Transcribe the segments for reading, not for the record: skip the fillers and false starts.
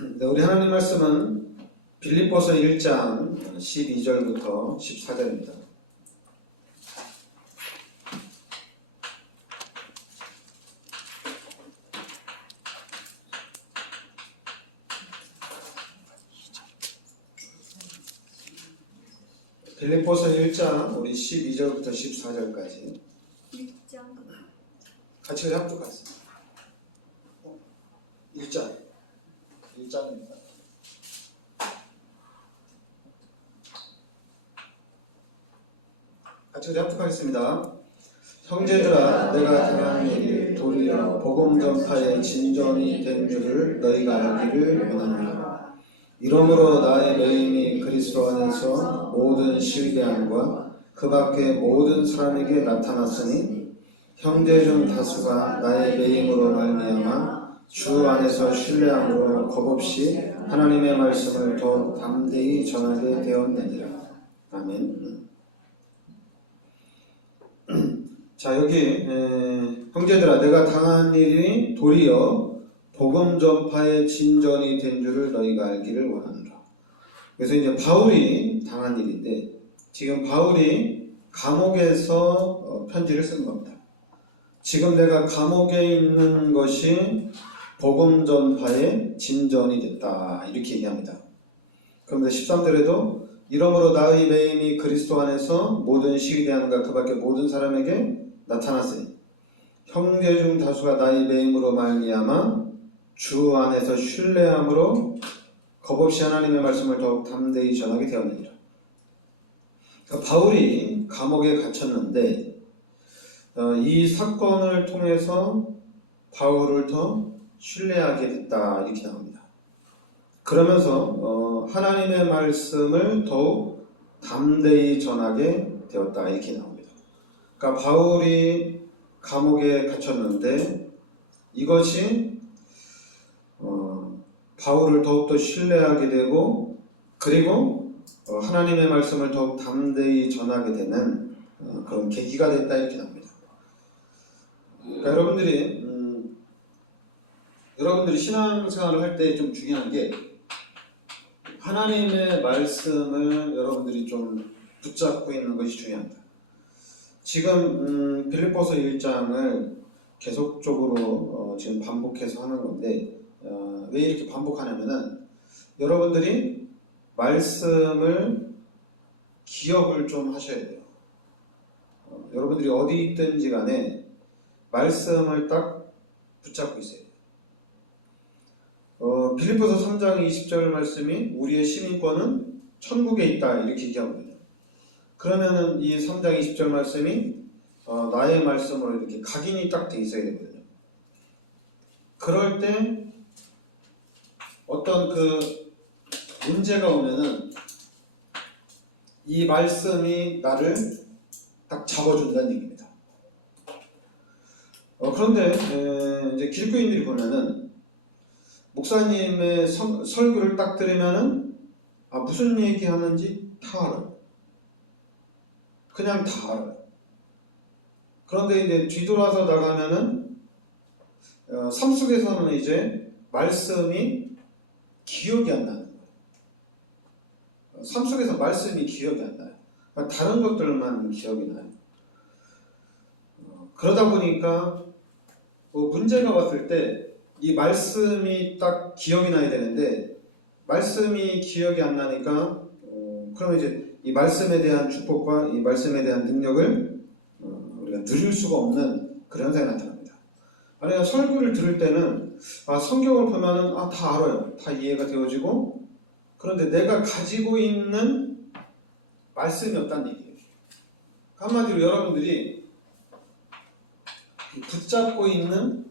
네, 우리 하나님 말씀은 빌립보서 1장 12절부터 14절입니다. 빌립보서 1장 우리 12절부터 14절까지 1장 같이 합독하겠습니다. 1장입니다. 같이 합독하겠습니다. 형제들아, 내가 당한 일이 도리어 복음 전파의 진전이 된 줄을 너희가 알기를 원하노라. 이러므로 나의 매임이 그리스도 안에서 모든 시위대함과 그 밖의 모든 사람에게 나타났으니 형제 중 다수가 나의 매임으로 말미암아 주 안에서 신뢰함으로 겁없이 하나님의 말씀을 더 담대히 전하게 되었느니라. 아멘. 자, 여기 형제들아, 내가 당한 일이 도리어 복음 전파의 진전이 된 줄을 너희가 알기를 원하노라. 그래서 이제 바울이 당한 일인데, 지금 바울이 감옥에서 편지를 쓴 겁니다. 지금 내가 감옥에 있는 것이 복음 전파의 진전이 됐다, 이렇게 얘기합니다. 그런데 13절에도 이러므로 나의 매임이 그리스도 안에서 모든 시위대함과 그 밖의 모든 사람에게 나타났으니 형제 중 다수가 나의 매임으로 말미암아 주 안에서 신뢰함으로 겁없이 하나님의 말씀을 더욱 담대히 전하게 되었느니라. 그러니까 바울이 감옥에 갇혔는데 이 사건을 통해서 바울을 더 신뢰하게 됐다, 이렇게 나옵니다. 그러면서 하나님의 말씀을 더욱 담대히 전하게 되었다, 이렇게 나옵니다. 그러니까 바울이 감옥에 갇혔는데 이것이 바울을 더욱더 신뢰하게 되고, 그리고 하나님의 말씀을 더욱 담대히 전하게 되는 그런 계기가 됐다, 이렇게 나옵니다. 그러니까 여러분들이 신앙생활을 할 때 좀 중요한 게 하나님의 말씀을 여러분들이 좀 붙잡고 있는 것이 중요합니다. 지금 빌립보서 1장을 계속적으로 지금 반복해서 하는 건데 왜 이렇게 반복하냐면은 여러분들이 말씀을 기억을 좀 하셔야 돼요. 여러분들이 어디 있든지 간에 말씀을 딱 붙잡고 있어야 돼요. 빌립보서 3장 20절 말씀이 우리의 시민권은 천국에 있다, 이렇게 얘기하거든요. 그러면은 이 3장 20절 말씀이 나의 말씀으로 이렇게 각인이 딱 돼 있어야 되거든요. 그럴 때 어떤 그 문제가 오면은 이 말씀이 나를 딱 잡아준다는 얘기입니다. 그런데 이제 기독교인들이 보면은 목사님의 설교를 딱 들으면은 무슨 얘기하는지 다 알아요. 그냥 다 알아요. 그런데 이제 뒤돌아서 나가면은 삶 속에서는 이제 말씀이 기억이 안 나는 거예요. 삶 속에서 말씀이 기억이 안 나요. 다른 것들만 기억이 나요. 그러다 보니까 문제가 왔을 때 이 말씀이 딱 기억이 나야 되는데 말씀이 기억이 안 나니까 그러면 이제 이 말씀에 대한 축복과 이 말씀에 대한 능력을 우리가 누릴 수가 없는 그런 현상이 나타납니다. 아니, 설교를 들을 때는 성경을 보면은 다 알아요. 다 이해가 되어지고, 그런데 내가 가지고 있는 말씀이 없다는 얘기예요. 한마디로 여러분들이 붙잡고 있는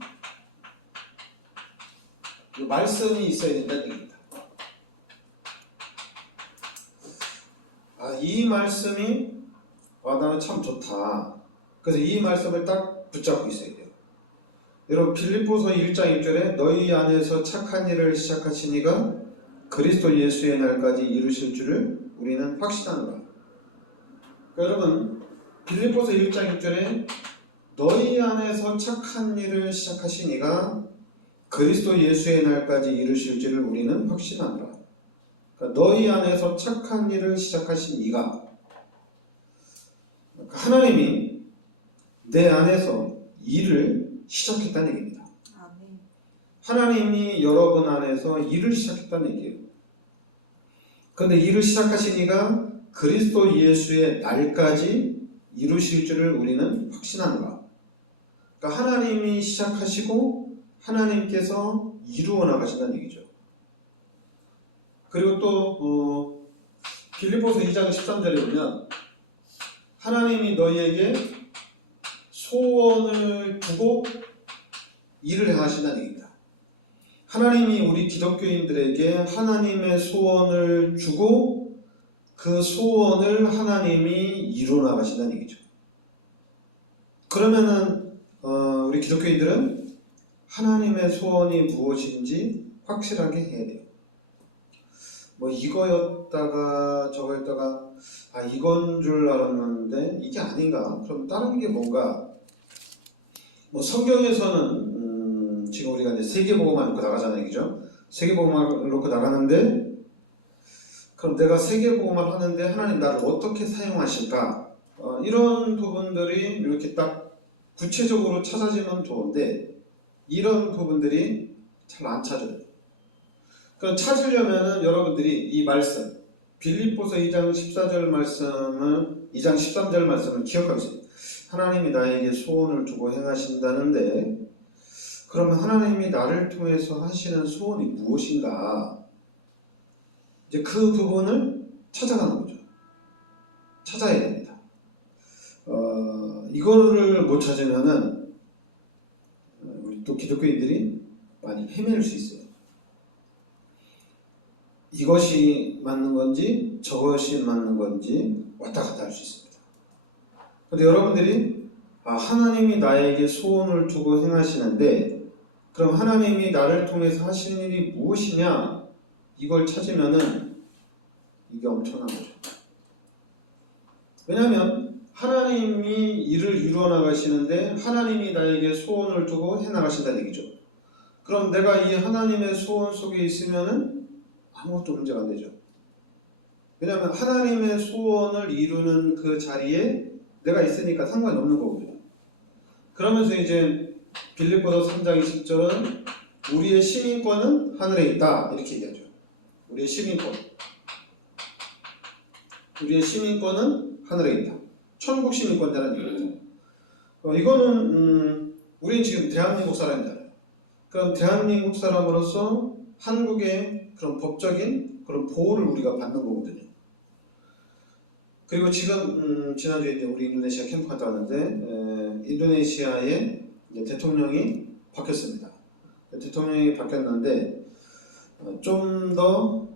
그 말씀이 있어야 된다는 얘기입니다. 이 말씀이 나는 참 좋다. 그래서 이 말씀을 딱 붙잡고 있어야 돼요. 여러분, 빌립보서 1장 1절에 너희 안에서 착한 일을 시작하신 이가 그리스도 예수의 날까지 이루실 줄을 우리는 확신하노라. 그러니까 여러분, 빌립보서 1장 1절에 너희 안에서 착한 일을 시작하신 이가 그리스도 예수의 날까지 이루실지를 우리는 확신하노라. 그러니까 너희 안에서 착한 일을 시작하신 이가, 그러니까 하나님이 내 안에서 일을 시작했다는 얘기입니다. 아멘. 하나님이 여러분 안에서 일을 시작했다는 얘기예요. 그런데 일을 하신 이가 그리스도 예수의 날까지 이루실 줄을 우리는 확신하노라. 그러니까 하나님이 시작하시고 하나님께서 이루어 나가신다는 얘기죠. 그리고 또 빌립보서 2장 13절에 보면 하나님이 너희에게 소원을 두고 일을 행하신다는 얘기입니다. 하나님이 우리 기독교인들에게 하나님의 소원을 주고 그 소원을 하나님이 이루어 나가신다는 얘기죠. 그러면은 우리 기독교인들은 하나님의 소원이 무엇인지 확실하게 해야 돼요. 뭐 이거였다가 저거였다가 이건 줄 알았는데 이게 아닌가? 그럼 다른 게 뭔가? 뭐 성경에서는 지금 우리가 이제 세계복음만 놓고 나가잖아요, 그죠? 세계복음만 놓고 나가는데 그럼 내가 세계복음을 하는데 하나님 나를 어떻게 사용하실까? 이런 부분들이 이렇게 딱 구체적으로 찾아지면 좋은데 이런 부분들이 잘 안 찾아요. 그럼 찾으려면은 여러분들이 이 말씀 빌립보서 2장 14절 말씀을 2장 13절 말씀을 기억하고 있어요. 하나님이 나에게 소원을 두고 행하신다는데 그러면 하나님이 나를 통해서 하시는 소원이 무엇인가? 이제 그 부분을 찾아가는 거죠. 찾아야 됩니다. 이거를 못 찾으면은 우리 또 기독교인들이 많이 헤맬 수 있어요. 이것이 맞는 건지 저것이 맞는 건지 왔다 갔다 할 수 있습니다. 그런데 여러분들이 하나님이 나에게 소원을 두고 행하시는데 그럼 하나님이 나를 통해서 하시는 일이 무엇이냐? 이걸 찾으면은 이게 엄청난 거죠. 왜냐하면 하나님이 일을 이루어 나가시는데 하나님이 나에게 소원을 두고 해 나가신다는 얘기죠. 그럼 내가 이 하나님의 소원 속에 있으면은 아무것도 문제가 안 되죠. 왜냐하면 하나님의 소원을 이루는 그 자리에 내가 있으니까 상관이 없는 거거든요. 그러면서 이제 빌립보서 3장 20절은 우리의 시민권은 하늘에 있다 이렇게 얘기하죠. 우리의 시민권은 하늘에 있다. 천국 시민권자라는 얘기죠. 이거는 우리는 지금 대한민국 사람이잖아요. 그럼 대한민국 사람으로서 한국의 그런 법적인 그런 보호를 우리가 받는 거거든요. 그리고 지금 지난주에 이제 우리 인도네시아 캠프 갔다 왔는데 인도네시아의 이제 대통령이 바뀌었습니다. 대통령이 바뀌었는데 좀 더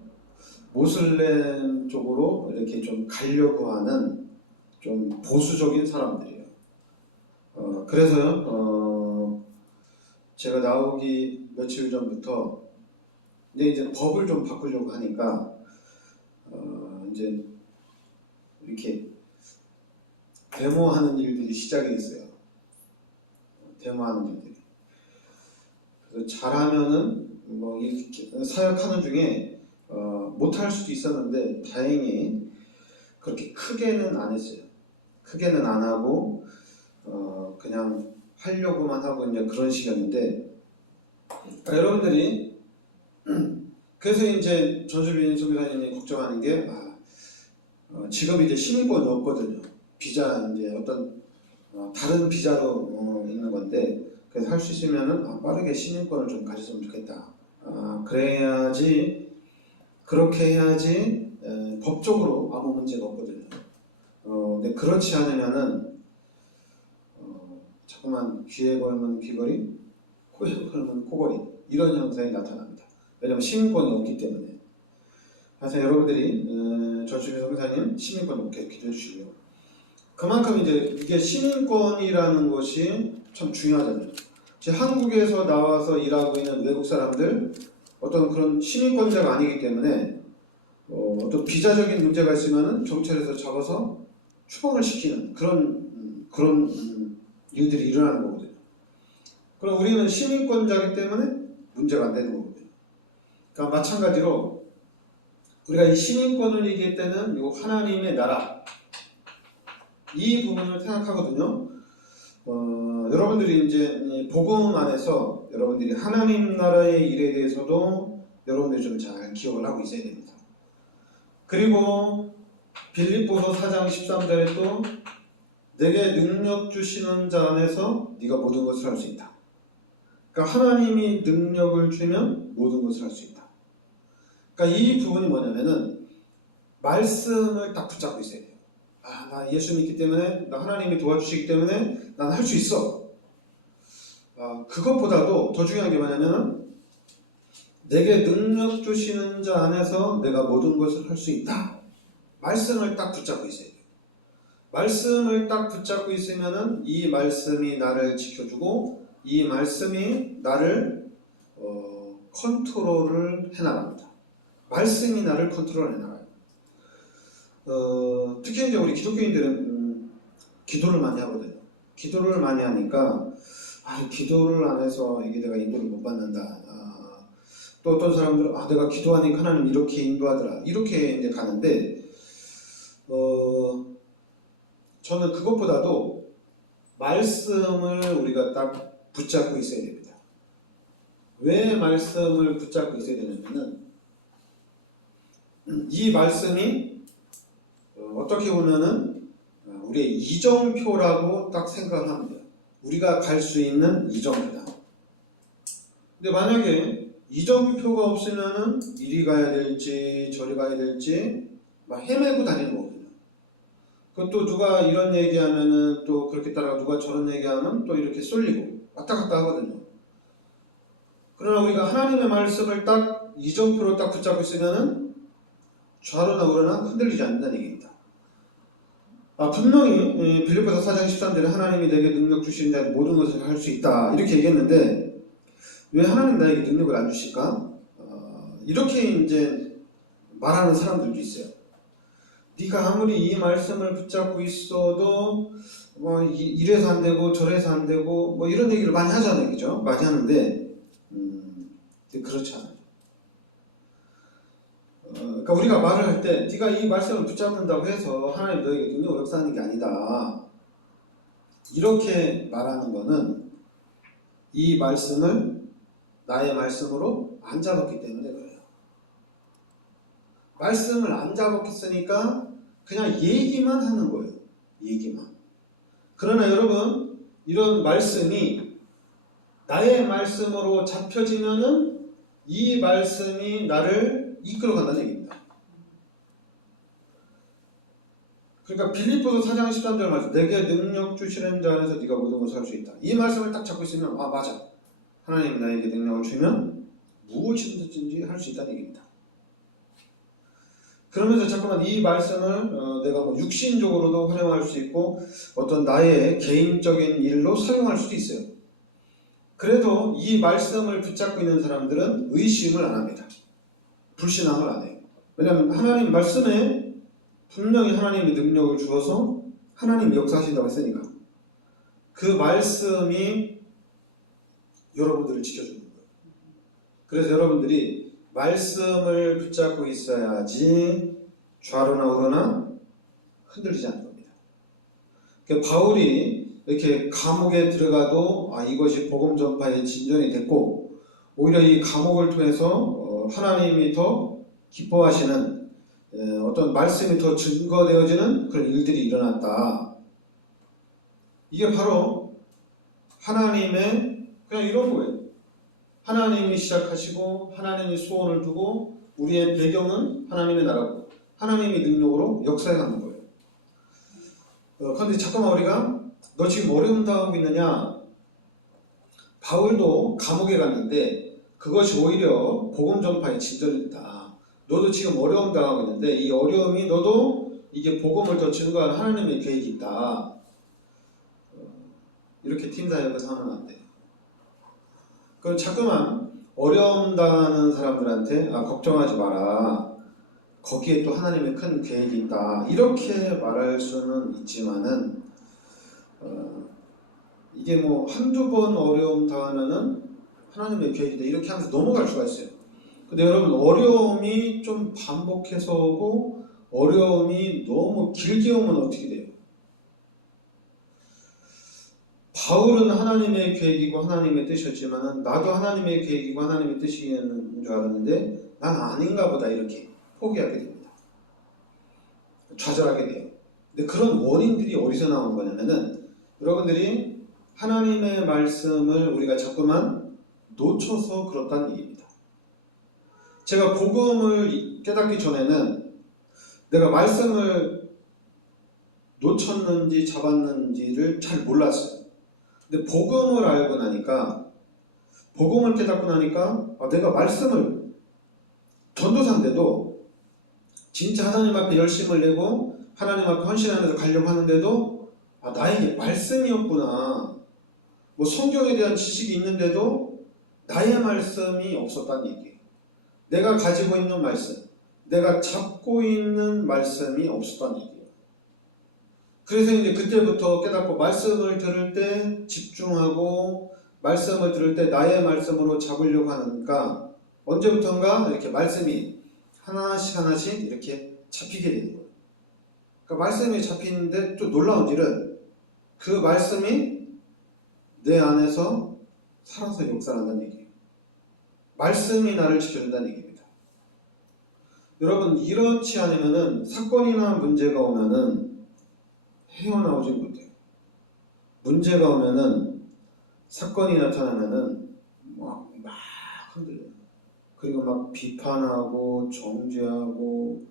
모슬렘 쪽으로 이렇게 좀 가려고 하는 좀 보수적인 사람들이에요. 그래서요 제가 나오기 며칠 전부터 이제 법을 좀 바꾸려고 하니까 이제 이렇게 데모하는 일들이 시작이 됐어요. 데모하는 일들이. 그래서 잘하면은 뭐 이렇게 사역하는 중에 못할 수도 있었는데 다행히 그렇게 크게는 안 했어요. 크게는 안 하고 그냥 하려고만 하고 이제 그런 시간인데 여러분들이 그래서 이제 전주빈 선교사님이 걱정하는 게 지금 이제 시민권이 없거든요. 비자 이제 어떤 다른 비자로 있는 건데 그래서 할 수 있으면은 빠르게 시민권을 좀 가졌으면 좋겠다. 그래야지 그렇게 해야지 법적으로 아무 문제가 없거든요. 근데 그렇지 않으면은 자꾸만 귀에 걸면 귀걸이, 코에 걸면 코걸이 이런 현상이 나타납니다. 왜냐하면 시민권이 없기 때문에. 그래서 여러분들이 저주민 선교사님 시민권 없게 기도해 주시고요. 그만큼 이제 이게 시민권이라는 것이 참 중요하잖아요. 제 한국에서 나와서 일하고 있는 외국 사람들 어떤 그런 시민권자가 아니기 때문에 어떤 비자적인 문제가 있으면은 경찰에서 잡아서 추방을 시키는 그런 일들이 일어나는 거거든요. 그럼 우리는 시민권자이기 때문에 문제가 안 되는 거거든요. 그러니까 마찬가지로 우리가 이 시민권을 얘기할 때는 이 하나님의 나라 이 부분을 생각하거든요. 여러분들이 이제 복음 안에서 여러분들이 하나님 나라의 일에 대해서도 여러분들이 좀 잘 기억을 하고 있어야 됩니다. 그리고 빌립보서 4장 13절에 또 내게 능력 주시는 자 안에서 네가 모든 것을 할 수 있다. 그러니까 하나님이 능력을 주면 모든 것을 할 수 있다. 그러니까 이 부분이 뭐냐면은 말씀을 딱 붙잡고 있어야 돼요. 나 예수 믿기 때문에, 나 하나님이 도와주시기 때문에 난 할 수 있어. 그것보다도 더 중요한 게 뭐냐면은 내게 능력 주시는 자 안에서 내가 모든 것을 할 수 있다. 말씀을 딱 붙잡고 있어야 돼요. 말씀을 딱 붙잡고 있으면은 이 말씀이 나를 지켜주고 이 말씀이 나를 컨트롤을 해나갑니다. 말씀이 나를 컨트롤 해나가요. 특히 이제 우리 기독교인들은 기도를 많이 하거든요. 기도를 많이 하니까 기도를 안 해서 이게 내가 인도를 못 받는다. 또 어떤 사람들은 내가 기도하니까 하나님 이렇게 인도하더라. 이렇게 이제 가는데 저는 그것보다도 말씀을 우리가 딱 붙잡고 있어야 됩니다. 왜 말씀을 붙잡고 있어야 되냐면은 이 말씀이 어떻게 보면은 우리의 이정표라고 딱 생각을 하면 돼요. 우리가 갈 수 있는 이정표다. 근데 만약에 이정표가 없으면은 이리 가야 될지 저리 가야 될지 막 헤매고 다니는 거거든요. 그것도 누가 이런 얘기하면은 또 그렇게 따라가 누가 저런 얘기하면 또 이렇게 쏠리고 왔다 갔다 하거든요. 그러나 우리가 하나님의 말씀을 딱 이정표로 딱 붙잡고 있으면은 좌로나 우로나 흔들리지 않는다는 얘기입니다. 분명히 빌립보서 4장 13절에 하나님이 내게 능력 주시는 자 모든 것을 할 수 있다 이렇게 얘기했는데 왜 하나님 나에게 능력을 안 주실까? 이렇게 이제 말하는 사람들도 있어요. 네가 아무리 이 말씀을 붙잡고 있어도 이래서 안 되고 저래서 안 되고 뭐 이런 얘기를 많이 하잖아요, 그죠? 많이 하는데 그렇지 않아요. 그러니까 우리가 말을 할 때 네가 이 말씀을 붙잡는다고 해서 하나님 너에게 능력을 역사하는 게 아니다. 이렇게 말하는 거는 이 말씀을 나의 말씀으로 안 잡았기 때문에 그래요. 말씀을 안 잡았으니까 그냥 얘기만 하는 거예요. 얘기만. 그러나 여러분 이런 말씀이 나의 말씀으로 잡혀지면은 이 말씀이 나를 이끌어간다는 얘기입니다. 그러니까 빌립보서 4장 13절 말씀 내게 능력 주시는 자 안에서 네가 모든 것을 할 수 있다. 이 말씀을 딱 잡고 있으면 맞아. 하나님이 나에게 능력을 주면 무엇이든지 할 수 있다는 얘기입니다. 그러면서 잠깐만 이 말씀을 내가 뭐 육신적으로도 활용할 수 있고 어떤 나의 개인적인 일로 사용할 수도 있어요. 그래도 이 말씀을 붙잡고 있는 사람들은 의심을 안 합니다. 불신앙을 안 해요. 왜냐하면 하나님 말씀에 분명히 하나님이 능력을 주어서 하나님이 역사하신다고 했으니까 그 말씀이 여러분들을 지켜주는 거예요. 그래서 여러분들이 말씀을 붙잡고 있어야지 좌로나 우로나 흔들리지 않는 겁니다. 그러니까 바울이 이렇게 감옥에 들어가도 이것이 복음 전파의 진전이 됐고 오히려 이 감옥을 통해서 하나님이 더 기뻐하시는 어떤 말씀이 더 증거되어지는 그런 일들이 일어났다. 이게 바로 하나님의 그냥 이런 거예요. 하나님이 시작하시고 하나님이 소원을 두고 우리의 배경은 하나님의 나라고 하나님의 능력으로 역사해 가는 거예요. 그런데 잠깐만 우리가 너 지금 어려움 당하고 있느냐? 바울도 감옥에 갔는데 그것이 오히려 복음 전파의 진전이다. 너도 지금 어려움 당하고 있는데 이 어려움이 너도 이게 복음을 더 증거하는 하나님의 계획이 있다. 이렇게 팀 사역을 하면 안 돼요. 그럼 자꾸만 어려움 당하는 사람들한테 걱정하지 마라. 거기에 또 하나님의 큰 계획이 있다. 이렇게 말할 수는 있지만은 이게 뭐 한두 번 어려움 당하면은 하나님의 계획이다 이렇게 하면서 넘어갈 수가 있어요. 근데 여러분 어려움이 좀 반복해서 오고 어려움이 너무 길게 오면 어떻게 돼요? 바울은 하나님의 계획이고 하나님의 뜻이었지만 나도 하나님의 계획이고 하나님의 뜻이었는 줄 알았는데 난 아닌가 보다 이렇게 포기하게 됩니다. 좌절하게 돼요. 근데 그런 원인들이 어디서 나오는 거냐면은 여러분들이 하나님의 말씀을 우리가 자꾸만 놓쳐서 그렇다는 얘기입니다. 제가 복음을 깨닫기 전에는 내가 말씀을 놓쳤는지 잡았는지를 잘 몰랐어요. 근데 복음을 알고 나니까 복음을 깨닫고 나니까 내가 말씀을 전도사인데도 진짜 하나님 앞에 열심을 내고 하나님 앞에 헌신하면서 가려고 하는데도 나에게 말씀이었구나. 뭐 성경에 대한 지식이 있는데도 나의 말씀이 없었다는 얘기예요. 내가 가지고 있는 말씀, 내가 잡고 있는 말씀이 없었다는 얘기예요. 그래서 이제 그때부터 깨닫고 말씀을 들을 때 집중하고 말씀을 들을 때 나의 말씀으로 잡으려고 하니까 언제부턴가 이렇게 말씀이 하나씩 이렇게 잡히게 되는 거예요. 그러니까 말씀이 잡히는데 또 놀라운 일은 그 말씀이 내 안에서 살아서 역사한다는 얘기예요. 말씀이 나를 지켜준다는 얘기입니다. 여러분 이렇지 않으면은 사건이나 문제가 오면은 헤어나오지 못해요. 문제가 오면은 사건이 나타나면은 막 흔들려요. 그리고 막 비판하고 정죄하고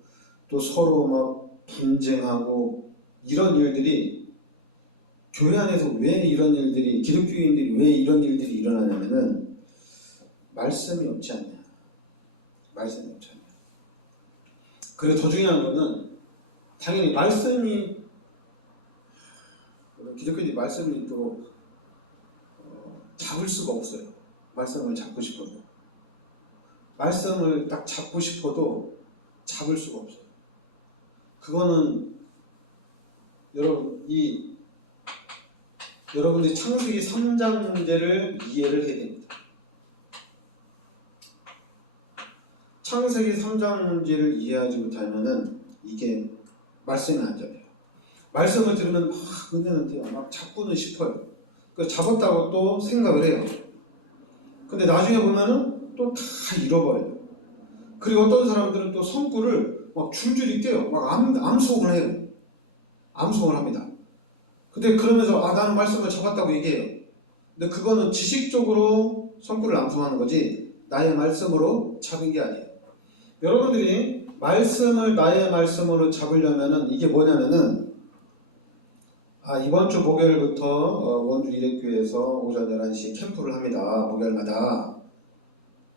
또 서로 막 분쟁하고 이런 일들이 교회 안에서 왜 이런 일들이 기독교인들이 왜 이런 일들이 일어나냐면은 말씀이 없지 않냐. 말씀이 없지 않냐. 그리고 더 중요한 거는 당연히 말씀이 기독교인들이 말씀을 또 잡을 수가 없어요. 말씀을 잡고 싶어도 말씀을 딱 잡고 싶어도 잡을 수가 없어요. 그거는 여러분들이 창세기 3장 문제를 이해를 해야 됩니다. 창세기 3장 문제를 이해하지 못하면은 이게 말씀이 안 잡혀요. 말씀을 들으면 막 은혜는 돼요. 막 잡고는 싶어요. 그 잡았다고 또 생각을 해요. 근데 나중에 보면은 또 다 잃어버려요. 그리고 어떤 사람들은 또 성구를 막 줄줄이 떼요. 막 암송을 해요. 암송을 합니다. 근데 그러면서 나는 말씀을 잡았다고 얘기해요. 근데 그거는 지식적으로 성구를 암송하는 거지 나의 말씀으로 잡은 게 아니에요. 여러분들이 말씀을 나의 말씀으로 잡으려면은 이게 뭐냐면은 이번 주 목요일부터 원주 일회교회에서 오전 11시 캠프를 합니다. 목요일마다.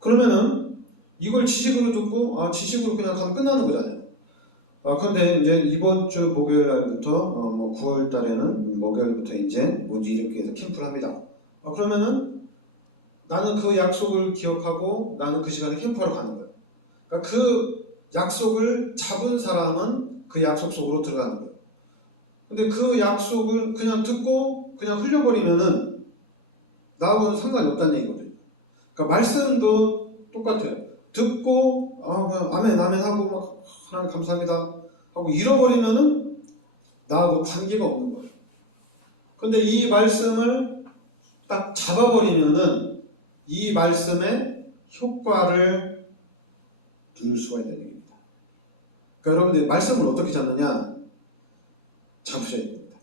그러면은 이걸 지식으로 듣고 지식으로 그냥 가면 끝나는 거잖아요. 그런데 이제 이번 주 목요일 날부터 9월 달에는 목요일부터 이제 원주 일회교회에서 캠프를 합니다. 그러면은 나는 그 약속을 기억하고 나는 그 시간에 캠프하러 가는 거예요. 그러니까 그 약속을 잡은 사람은 그 약속 속으로 들어가는 거예요. 근데 그 약속을 그냥 듣고 그냥 흘려버리면은 나하고는 상관이 없다는 얘기거든요. 그러니까 말씀도 똑같아요. 듣고 그냥 아멘 하고 막 하나님 감사합니다 하고 잃어버리면은 나하고 관계가 없는 거예요. 근데 이 말씀을 딱 잡아버리면은 이 말씀의 효과를 누릴 수가 있다는 얘기입니다. 그러니까 여러분들 말씀을 어떻게 잡느냐? 잡으셔야 됩니다.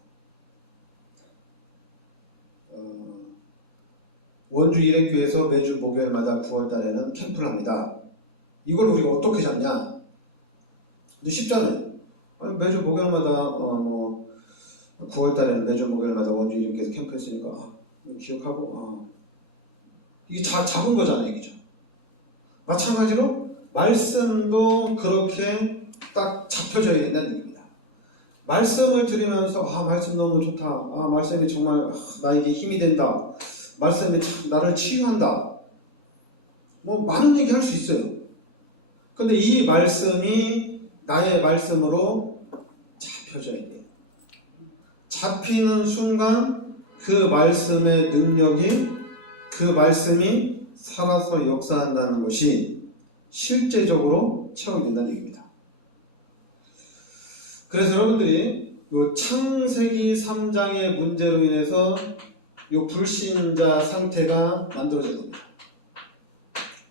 원주 일회교회에서 매주 목요일마다 9월 달에는 캠프를 합니다. 이걸 우리가 어떻게 잡냐? 쉽잖아요. 매주 목요일마다 9월 달에는 매주 목요일마다 원주 일회교회에서 캠프 했으니까 기억하고 이게 잡은 거잖아요, 얘기죠. 마찬가지로 말씀도 그렇게 딱 잡혀져야 된다는 얘기입니다. 말씀을 들으면서 말씀 너무 좋다. 말씀이 정말 나에게 힘이 된다. 말씀이 참 나를 치유한다. 많은 얘기 할 수 있어요. 근데 이 말씀이 나의 말씀으로 잡혀져야 돼요. 잡히는 순간 그 말씀의 능력이 그 말씀이 살아서 역사한다는 것이 실제적으로 체험된다는 얘기입니다. 그래서 여러분들이 요 창세기 3장의 문제로 인해서 요 불신자 상태가 만들어진 겁니다.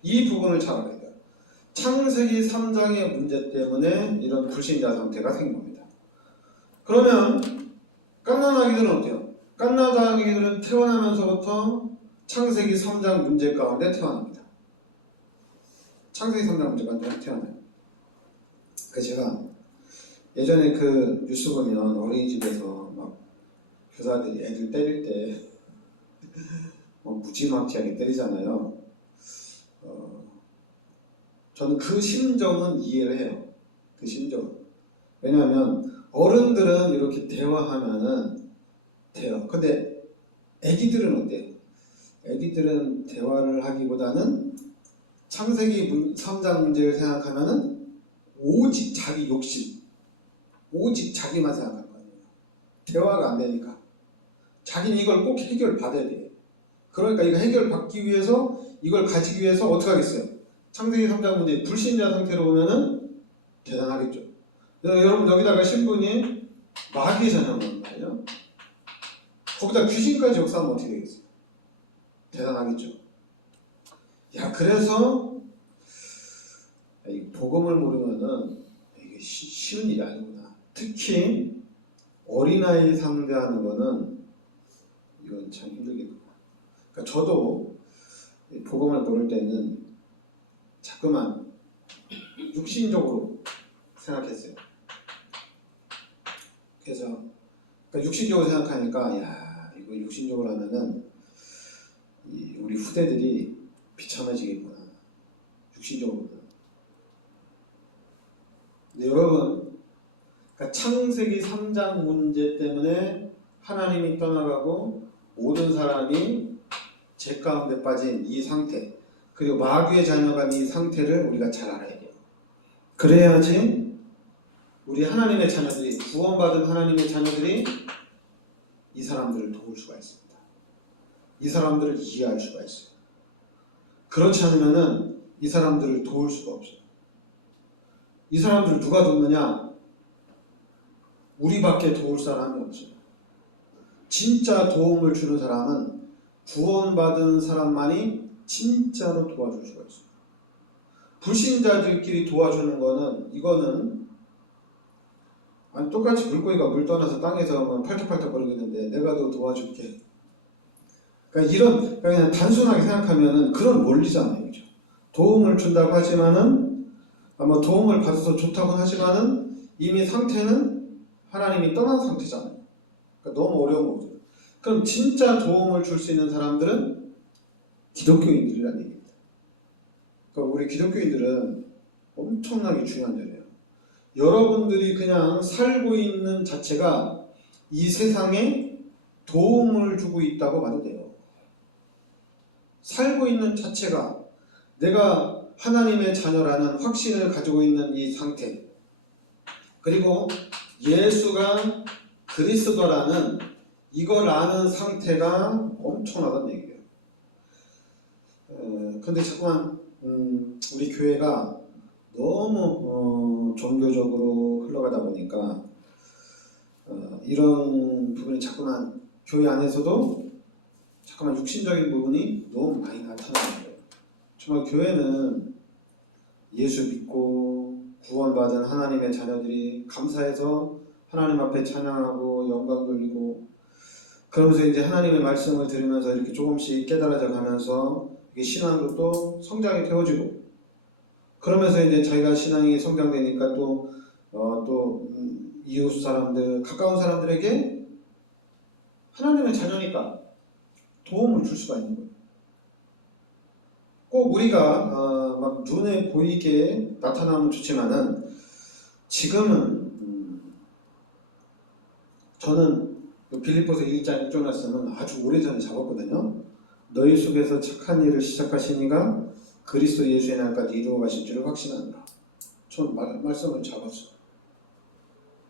이 부분을 잘 알아야 돼요. 창세기 3장의 문제 때문에 이런 불신자 상태가 생긴 겁니다. 그러면 갓난아기들은 어때요? 갓난아기들은 태어나면서부터 창세기 3장 문제 가운데 태어납니다. 창세기 3장 문제 가운데 태어나요. 제가 예전에 그 뉴스 보면 어린이집에서 막 교사들이 애들 때릴 때 무지막지하게 때리잖아요. 저는 그 심정은 이해를 해요. 그 심정은. 왜냐하면 어른들은 이렇게 대화하면은 돼요. 근데 애기들은 어때요? 애기들은 대화를 하기보다는 창세기 3장 문제를 생각하면은 오직 자기 욕심, 오직 자기만 생각할 거 아니에요. 대화가 안 되니까. 자기는 이걸 꼭 해결받아야 돼요. 그러니까 이거 해결받기 위해서, 이걸 가지기 위해서 어떻게 하겠어요? 창세기 3장 문제 불신자 상태로 보면은 대단하겠죠. 여러분 여기다가 신분이 마귀의 자녀란 말이에요. 거기다 귀신까지 역사하면 어떻게 되겠어요? 대단하겠죠. 야, 그래서 이 복음을 모르면은 이게 쉬운 일이 아니구나. 특히 어린아이 상대하는 거는 이건 참 힘들겠구나. 그러니까 저도 복음을 모를 때는 자꾸만 육신적으로 생각했어요. 그래서 그러니까 육신적으로 생각하니까 야, 이거 육신적으로 하면은 우리 후대들이 비참해지겠구나. 육신적으로는. 근데 여러분, 그러니까 창세기 3장 문제 때문에 하나님이 떠나가고 모든 사람이 죄 가운데 빠진 이 상태, 그리고 마귀의 자녀가 이 상태를 우리가 잘 알아야 돼요. 그래야지 우리 하나님의 자녀들이, 구원받은 하나님의 자녀들이 이 사람들을 도울 수가 있습니다. 이 사람들을 이해할 수가 있어요. 그렇지 않으면은 이 사람들을 도울 수가 없어요. 이 사람들을 누가 돕느냐? 우리밖에 도울 사람이 없어요. 진짜 도움을 주는 사람은 구원받은 사람만이 진짜로 도와줄 수가 있어요. 불신자들끼리 도와주는 거는, 이거는 아니, 똑같이 물고기가 물 떠나서 땅에서 팔뚝팔뚝 거리겠는데 내가 너 도와줄게. 그러니까 그냥 단순하게 생각하면은 그런 원리잖아요. 그죠? 도움을 준다고 하지만은, 도움을 받아서 좋다고 하지만은 이미 상태는 하나님이 떠난 상태잖아요. 그러니까 너무 어려운 거죠. 그럼 진짜 도움을 줄 수 있는 사람들은 기독교인들이라는 얘기입니다. 그러니까 우리 기독교인들은 엄청나게 중요한 자리예요. 여러분들이 그냥 살고 있는 자체가 이 세상에 도움을 주고 있다고 봐도 돼요. 살고 있는 자체가 내가 하나님의 자녀라는 확신을 가지고 있는 이 상태, 그리고 예수가 그리스도라는 이걸 아는 상태가 엄청나다는 얘기예요. 근데 자꾸만 우리 교회가 너무 종교적으로 흘러가다 보니까 이런 부분이 자꾸만 교회 안에서도 자꾸만 육신적인 부분이 너무 많이 나타나는 거예요. 정말 교회는 예수 믿고 구원받은 하나님의 자녀들이 감사해서 하나님 앞에 찬양하고 영광 돌리고, 그러면서 이제 하나님의 말씀을 들으면서 이렇게 조금씩 깨달아져 가면서 이게 신앙도 또 성장이 되어지고, 그러면서 이제 자기가 신앙이 성장되니까 또 이웃 사람들, 가까운 사람들에게 하나님의 자녀니까 도움을 줄 수가 있는 거예요. 꼭 우리가 막 눈에 보이게 나타나면 좋지만은, 지금은 저는 빌립보서 1장 1절 말씀은 아주 오래전에 잡았거든요. 너희 속에서 착한 일을 시작하시니가 그리스도 예수의 날까지 이루어 가실 줄을 확신하노라. 전 말씀을 잡았어요.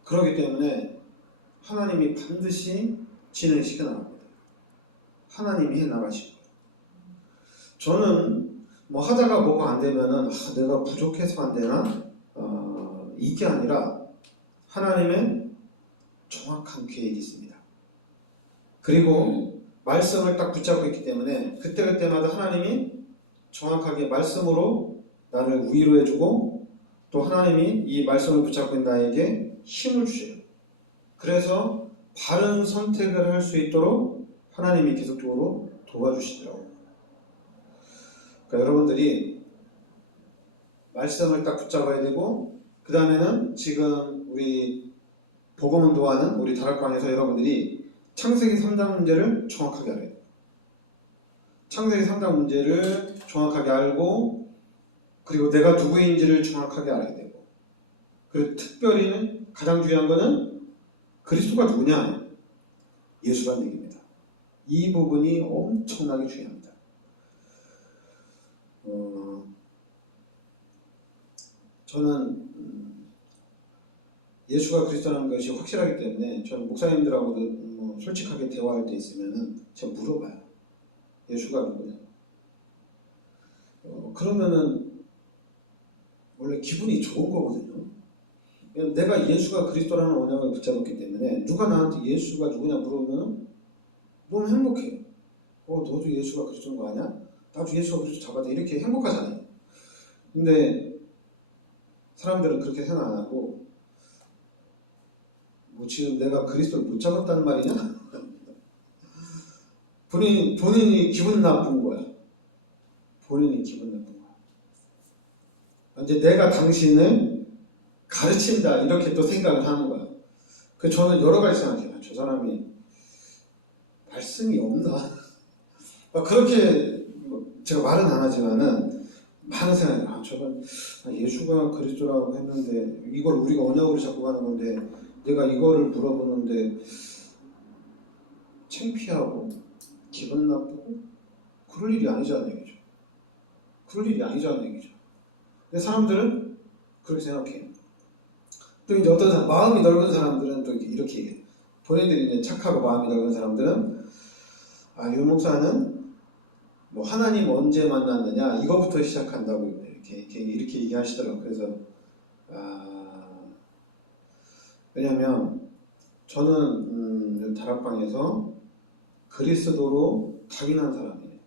그렇기 때문에 하나님이 반드시 진행시켜 나갑니다. 하나님이 해 나가시고. 저는 뭐 하다가 뭐가 안 되면은 내가 부족해서 안 되나? 이게 아니라 하나님의 정확한 계획이 있습니다. 그리고 말씀을 딱 붙잡고 있기 때문에 그때그때마다 하나님이 정확하게 말씀으로 나를 위로해주고 또 하나님이 이 말씀을 붙잡고 있는 나에게 힘을 주셔요. 그래서 바른 선택을 할 수 있도록 하나님이 계속적으로 도와주시더라고요. 그러니까 여러분들이 말씀을 딱 붙잡아야 되고 그 다음에는 지금 우리 복음운동하는 우리 다락방에서 여러분들이 창세기 3장 문제를 정확하게 알아야 돼요. 창세기 3장 문제를 정확하게 알고 그리고 내가 누구인지를 정확하게 알아야 되고 그리고 특별히 가장 중요한 거는 그리스도가 누구냐? 예수라는 얘기입니다. 이 부분이 엄청나게 중요합니다. 저는 예수가 그리스도라는 것이 확실하기 때문에 저는 목사님들하고도 솔직하게 대화할 때 있으면은 제가 물어봐요. 예수가 누구냐? 그러면은 원래 기분이 좋은 거거든요. 내가 예수가 그리스도라는 언약을 붙잡았기 때문에 누가 나한테 예수가 누구냐 물어보면 너무 행복해요. 너도 예수가 그리스도인 거 아니야? 나도 예수가 그리스도 잡았다 이렇게 행복하잖아요. 근데 사람들은 그렇게 생각 안 하고 뭐 지금 내가 그리스도를 못 잡았다는 말이냐? 본인이 기분 나쁜 거야. 본인이 기분 나쁜 거야. 이제 내가 당신을 가르친다 이렇게 또 생각을 하는 거야. 그 저는 여러 가지 생각해요. 저 사람이 말씀이 없나? 그렇게 제가 말은 안 하지만은 많은 생각이 저건 예수가 그리스도라고 했는데 이걸 우리가 언약으로 잡고 가는 건데 내가 이거를 물어보는데 창피하고 기분 나쁘고 그럴 일이 아니잖아요, 얘기죠. 그럴 일이 아니잖아요, 얘기죠. 근데 사람들은 그렇게 생각해요. 또 이제 어떤 사람, 마음이 넓은 사람들은 또 이렇게 얘기해요. 본인들이 이제 착하고 마음이 넓은 사람들은 유 목사는 뭐 하나님 언제 만났느냐 이거부터 시작한다고 이렇게 얘기하시더라고요. 그래서 왜냐하면 저는 다락방에서 그리스도로 타인한 사람이에요.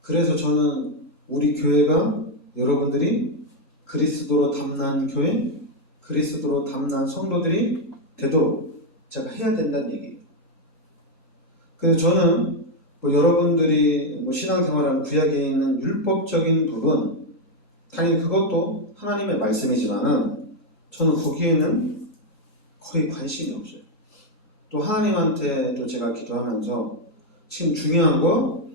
그래서 저는 우리 교회가 여러분들이 그리스도로 담난 교회, 그리스도로 담난 성도들이 되도록 제가 해야 된다는 얘기예요. 그래서 저는 여러분들이 신앙생활하는 구약에 있는 율법적인 부분, 당연히 그것도 하나님의 말씀이지만은 저는 거기에는 거의 관심이 없어요. 또 하나님한테 또 제가 기도하면서 지금 중요한 거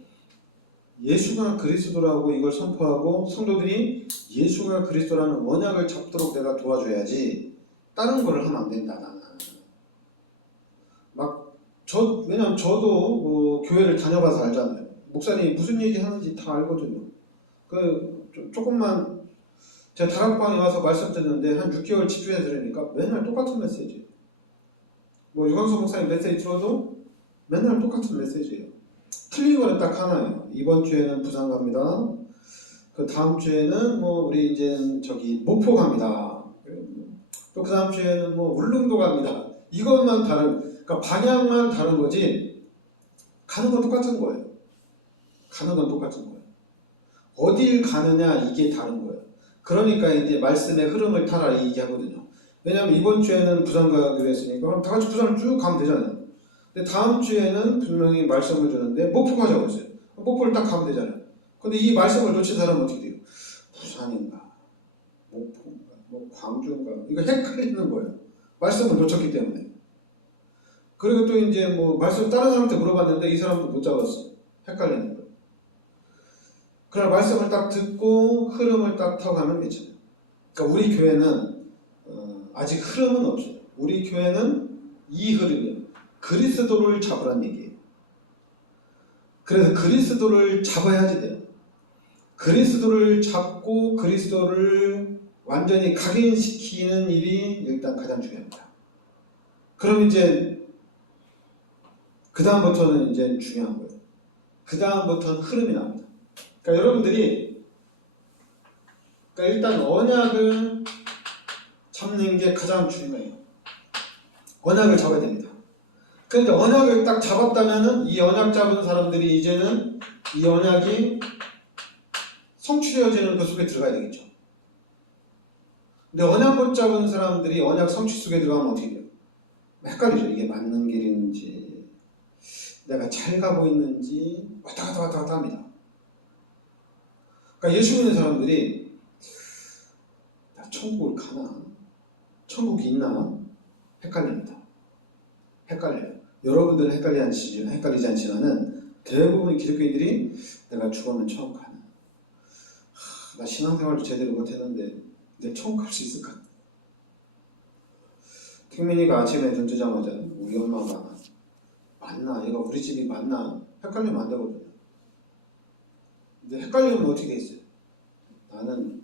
예수가 그리스도라고 이걸 선포하고 성도들이 예수가 그리스도라는 언약을 잡도록 내가 도와줘야지 다른 거를 하면 안 된다 나는. 왜냐면 저도 교회를 다녀봐서 알잖아요. 목사님이 무슨 얘기 하는지 다 알거든요. 조금만 제가 다락방에 와서 말씀 듣는데 한 6개월 집중해서 들으니까 맨날 똑같은 메시지. 유광수 목사님 메시지 들어도 맨날 똑같은 메시지예요. 틀린 거는 딱 하나예요. 이번 주에는 부산 갑니다. 그 다음 주에는 우리 이제 목포 갑니다. 또 그 다음 주에는 울릉도 갑니다. 이것만 그러니까 방향만 다른 거지 가는 건 똑같은 거예요. 가는 건 똑같은 거예요. 어딜 가느냐 이게 다른 거예요. 그러니까 이제 말씀의 흐름을 타라 얘기하거든요. 왜냐하면 이번 주에는 부산 가기로 했으니까 그럼 다 같이 부산을 쭉 가면 되잖아요. 근데 다음 주에는 분명히 말씀을 주는데 목포 가자고 했어요. 목포를 딱 가면 되잖아요. 근데 이 말씀을 놓친 사람은 어떻게 돼요? 부산인가 목포인가 광주인가 이거 헷갈리는 거예요. 말씀을 놓쳤기 때문에. 그리고 또 이제 말씀 다른 사람한테 물어봤는데 이 사람도 못 잡았어. 헷갈리는 거예요. 그러나 말씀을 딱 듣고 흐름을 딱 타고 가면 괜찮아요. 그러니까 우리 교회는 아직 흐름은 없어요. 우리 교회는 이 흐름이에요. 그리스도를 잡으란 얘기예요. 그래서 그리스도를 잡아야지 돼요. 그리스도를 잡고 그리스도를 완전히 각인시키는 일이 일단 가장 중요합니다. 그럼 이제 그 다음부터는 이제 중요한 거예요. 그 다음부터는 흐름이 납니다. 그러니까 여러분들이 일단 언약을 잡는 게 가장 중요해요. 언약을 잡아야 됩니다. 그런데 언약을 딱 잡았다면은 이 언약 잡은 사람들이 이제는 이 언약이 성취되어지는 그 속에 들어가야 되겠죠. 근데 언약 못 잡은 사람들이 언약 성취 속에 들어가면 어떻게 돼요? 헷갈리죠. 이게 맞는 길인지 내가 잘 가고 있는지 왔다 갔다 합니다. 그러니까 예수 믿는 사람들이 나 천국을 가나? 천국이 있나? 헷갈립니다. 헷갈려요. 여러분들은 헷갈리지 않지만은 대부분의 기독교인들이 내가 죽으면 천국 가나? 나 신앙생활도 제대로 못했는데 내 천국 갈 수 있을까? 택민이가 아침에 눈 뜨자마자 우리 엄마가 맞나? 얘가 우리 집이 맞나? 헷갈리면 안 되거든요. 근데 헷갈리면 어떻게 돼 있어요? 나는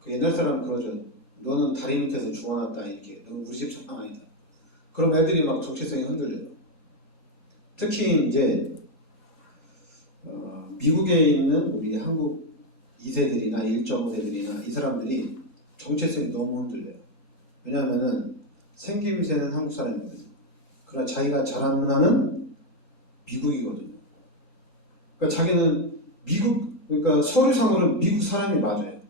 그 옛날 사람 그러죠. 너는 다리 밑에서 죽어놨다 이렇게. 너는 우리 집 천당 아니다. 그럼 애들이 막 정체성이 흔들려요. 특히 이제 미국에 있는 우리 한국 2세들이나 1.5세들이나 이 사람들이 정체성이 너무 흔들려요. 왜냐하면은 생김새는 한국 사람이거든요. 그러나 자기가 자란 문화는 미국이거든요. 그러니까 자기는 그러니까 서류상으로는 미국 사람이 맞아요.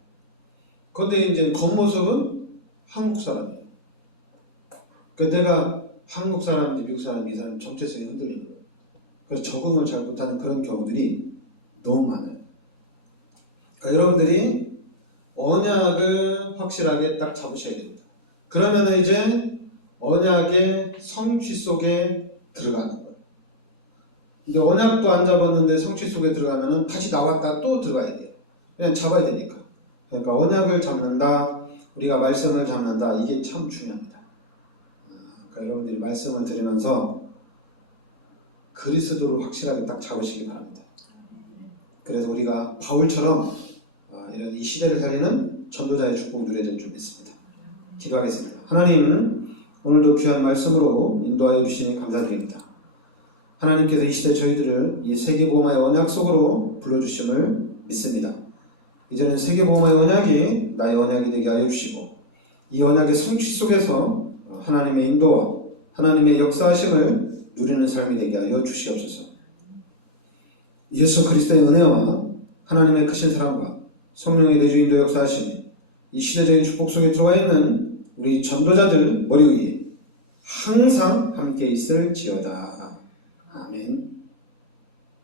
그런데 이제 겉모습은 한국 사람이에요. 그러니까 내가 한국 사람인지 미국 사람인지 이 사람 정체성이 흔들리는 거예요. 그래서 적응을 잘 못하는 그런 경우들이 너무 많아요. 그러니까 여러분들이 언약을 확실하게 딱 잡으셔야 됩니다. 그러면 이제 언약의 성취 속에 들어가는 거예요. 근데 언약도 안 잡았는데 성취 속에 들어가면 다시 나왔다 또 들어가야 돼요. 그냥 잡아야 되니까. 그러니까 언약을 잡는다, 우리가 말씀을 잡는다, 이게 참 중요합니다. 그러니까 여러분들이 말씀을 들으면서 그리스도를 확실하게 딱 잡으시기 바랍니다. 그래서 우리가 바울처럼 이런 이 시대를 살리는 전도자의 축복 누려야 될 줄 믿습니다. 기도하겠습니다. 하나님, 오늘도 귀한 말씀으로 인도하여 주시니 감사드립니다. 하나님께서 이 시대 저희들을 이 세계보험의 언약 속으로 불러주심을 믿습니다. 이제는 세계보험의 언약이 나의 언약이 되게 하여 주시고 이 언약의 성취 속에서 하나님의 인도와 하나님의 역사하심을 누리는 삶이 되게 하여 주시옵소서. 예수 그리스도의 은혜와 하나님의 크신 사랑과 성령의 내주인도 역사하심이 이 시대적인 축복 속에 들어와 있는 우리 전도자들 머리 위에 항상 함께 있을지어다. 아멘.